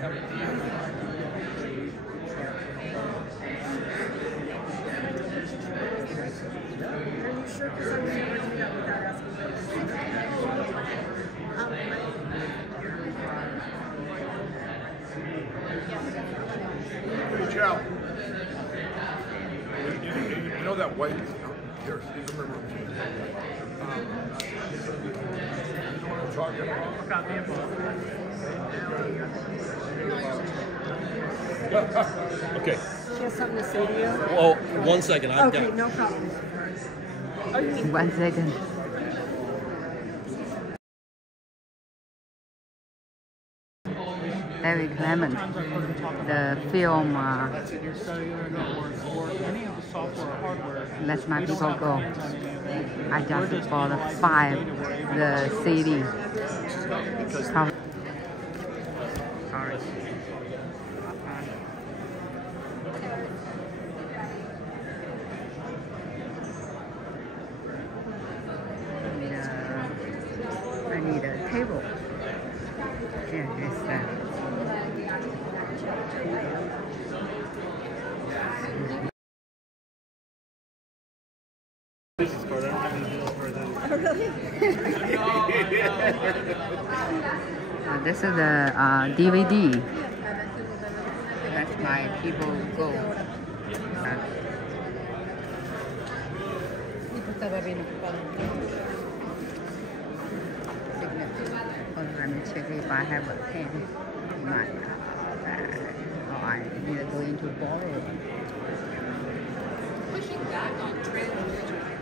sure? Because I was never doing that without asking Good job. You know that white? Here, here's a river. You know what I'm talking about? Okay. She has something to say to you? Well, 1 second. I've okay, got... no problem. 1 second. Very clement. The film let my people go. I just bought 5 the CD. Sorry. I need a table. Yeah, it's that. This is the DVD. That's my people go. Let me check if I have a pen in my bag. Oh, I need to go into borrow. Pushing back on transgender.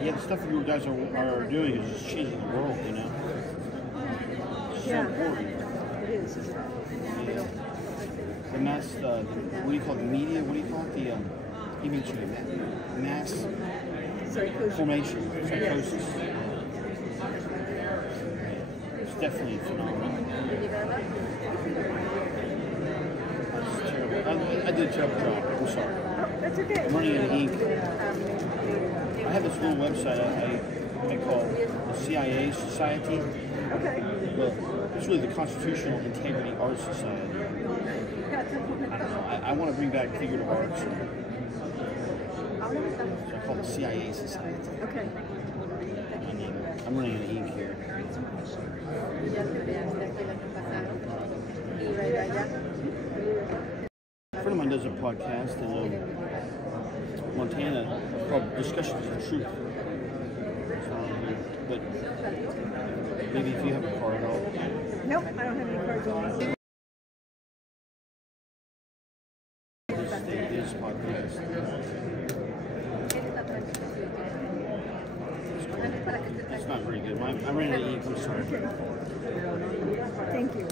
Yeah, the stuff you guys are doing is just changing the world, you know? It's so important. It is. Yeah. The mass, what do you call it, the media? What do you call it? The, eventually, mass formation, psychosis. It's definitely a phenomenon. It's terrible. I did a terrible job. I'm sorry. That's okay. I'm running out of ink. I have this little website I call the CIA Society. Okay. Well, it's really the Constitutional Integrity Art Society. I don't know. I want to bring back figurative arts. So I call it the CIA Society. Okay. I'm running out of ink here. A friend of mine does a podcast in Montana called Discussions of the Truth. But maybe if you have a card, Nope, I don't have any cards on me. This podcast. It's not very good. I'm running out of ink. I'm sorry. Thank you.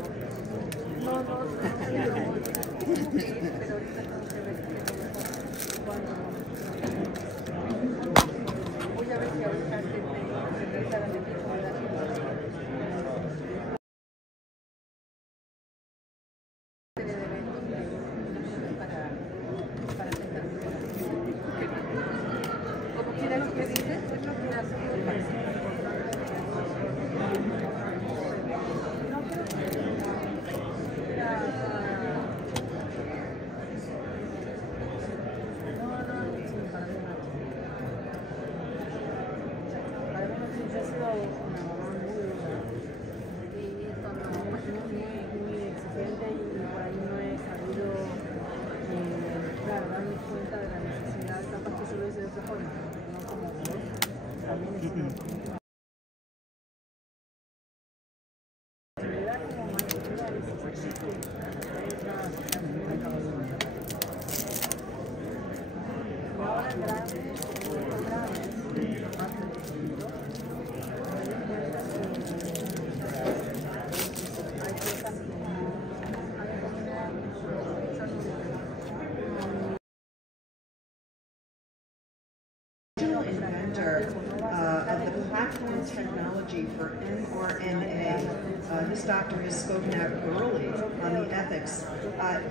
Inventor of the platform technology for mRNA. This doctor has spoken out early on the ethics.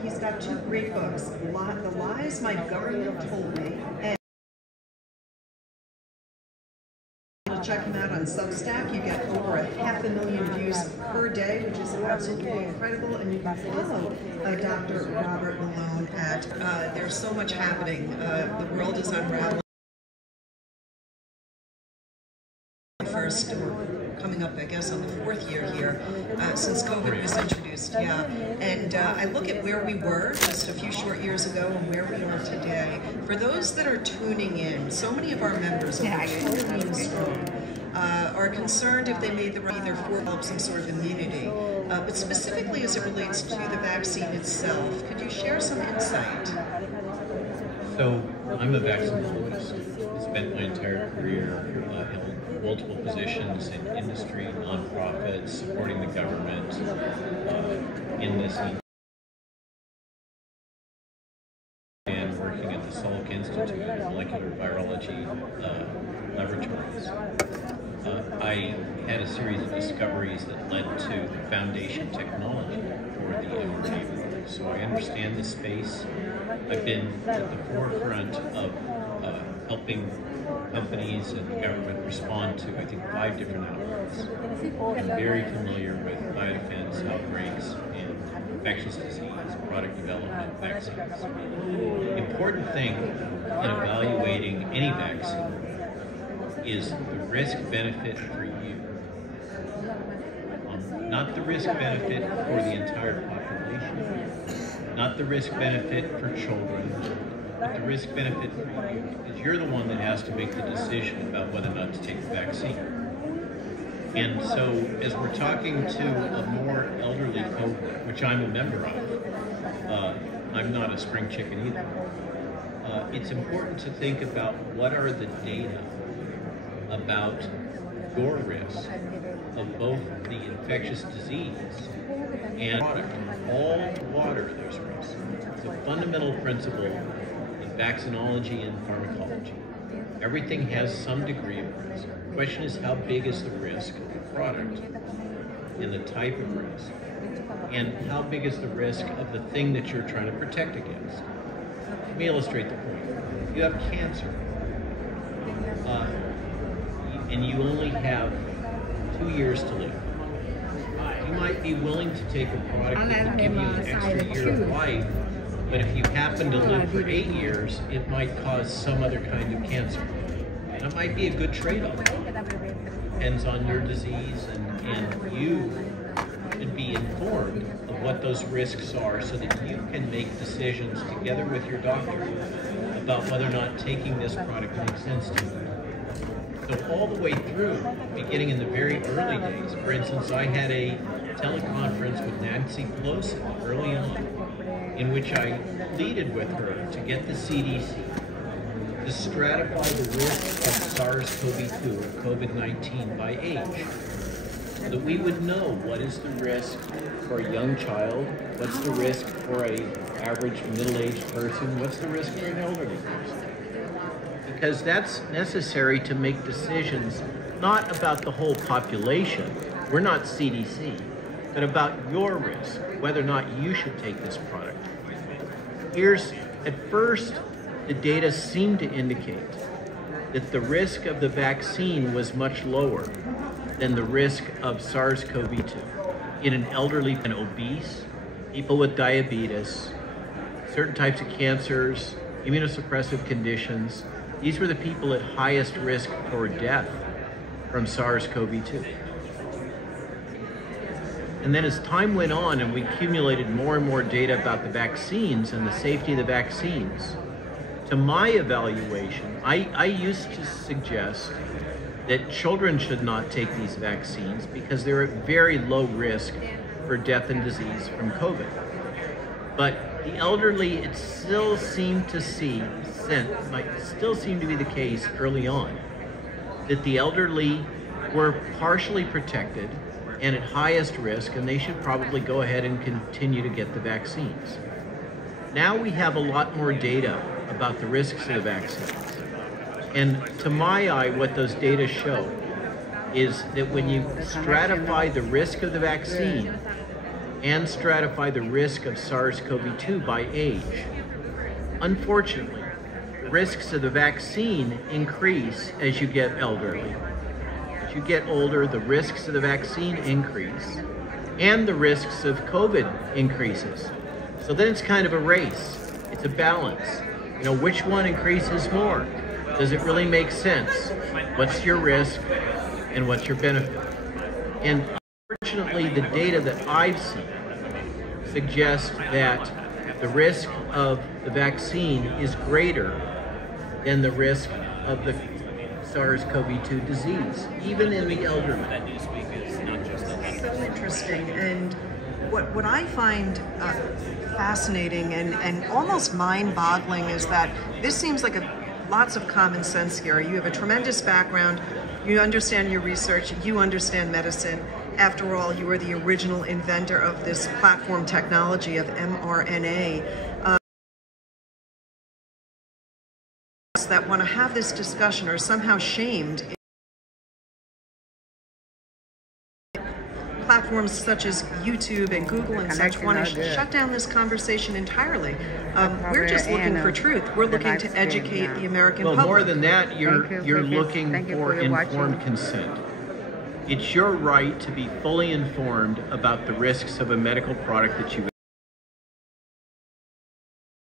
He's got two great books, The Lies My Government Told Me, and check him out on Substack. You get over 500,000 views per day, which is absolutely incredible. And you can follow Dr. Robert Malone at, there's so much happening. The world is unraveling. First, coming up, I guess, on the 4th year here since COVID was introduced. Yeah, and I look at where we were just a few short years ago and where we are today. For those that are tuning in, so many of our members are strong. Are concerned if they made the right either for help some sort of immunity, but specifically as it relates to the vaccine itself. Could you share some insight? So I'm a vaccinologist. I spent my entire career in multiple positions in industry, nonprofits, supporting the government in this and working at the Salk Institute of Molecular Virology laboratories. I had a series of discoveries that led to the foundation technology for the mRNA. So I understand the space. I've been at the forefront of helping companies and the government respond to, I think, 5 different outbreaks. I'm very familiar with biodefense outbreaks and infectious disease, product development, vaccines. The important thing in evaluating any vaccine is the risk-benefit for you, not the risk-benefit for the entire population, not the risk-benefit for children, but the risk-benefit for you, because you're the one that has to make the decision about whether or not to take the vaccine. And so, as we're talking to a more elderly cohort, which I'm a member of, I'm not a spring chicken either, it's important to think about what are the data about your risk of both the infectious disease and product. All water, there's risk. It's a fundamental principle in vaccinology and pharmacology. Everything has some degree of risk. The question is, how big is the risk of the product and the type of risk? And how big is the risk of the thing that you're trying to protect against? Let me illustrate the point. If you have cancer, and you only have 2 years to live, you might be willing to take a product that will give you an extra year of life, but if you happen to live for 8 years, it might cause some other kind of cancer. That might be a good trade-off. Depends on your disease, and you should be informed of what those risks are so that you can make decisions together with your doctor about whether or not taking this product makes sense to you. So all the way through, beginning in the very early days, for instance, I had a teleconference with Nancy Pelosi early on, in which I pleaded with her to get the CDC to stratify the risk of SARS-CoV-2 or COVID-19 by age, so that we would know what is the risk for a young child, what's the risk for a average middle-aged person, what's the risk for an elderly person. Because that's necessary to make decisions not about the whole population, we're not CDC, but about your risk, whether or not you should take this product. At first, the data seemed to indicate that the risk of the vaccine was much lower than the risk of SARS-CoV-2 in an elderly and obese, people with diabetes, certain types of cancers, immunosuppressive conditions. These were the people at highest risk for death from SARS-CoV-2. And then as time went on and we accumulated more and more data about the vaccines and the safety of the vaccines, to my evaluation, I used to suggest that children should not take these vaccines because they're at very low risk for death and disease from COVID. But the elderly, it still seemed to might still seem to be the case early on, that the elderly were partially protected and at highest risk, and they should probably go ahead and continue to get the vaccines. Now we have a lot more data about the risks of the vaccines. And to my eye, what those data show is that when you stratify the risk of the vaccine and stratify the risk of SARS-CoV-2 by age, unfortunately, the risks of the vaccine increase as you get elderly. As you get older, the risks of the vaccine increase, and the risks of COVID increases. So then it's kind of a race. It's a balance. You know, which one increases more? Does it really make sense? What's your risk and what's your benefit? And unfortunately, the data that I've seen suggests that the risk of the vaccine is greater than the risk of the SARS-CoV-2 disease, even in the elderly. So interesting. And what I find fascinating and almost mind-boggling is that this seems like lots of common sense here. You have a tremendous background, you understand your research, you understand medicine. After all, you are the original inventor of this platform technology of mRNA. That want to have this discussion are somehow shamed. Platforms such as YouTube and Google and such want to shut down this conversation entirely. We're just looking for truth. We're looking to educate the American public. Well, more than that, you're looking for informed consent. It's your right to be fully informed about the risks of a medical product that you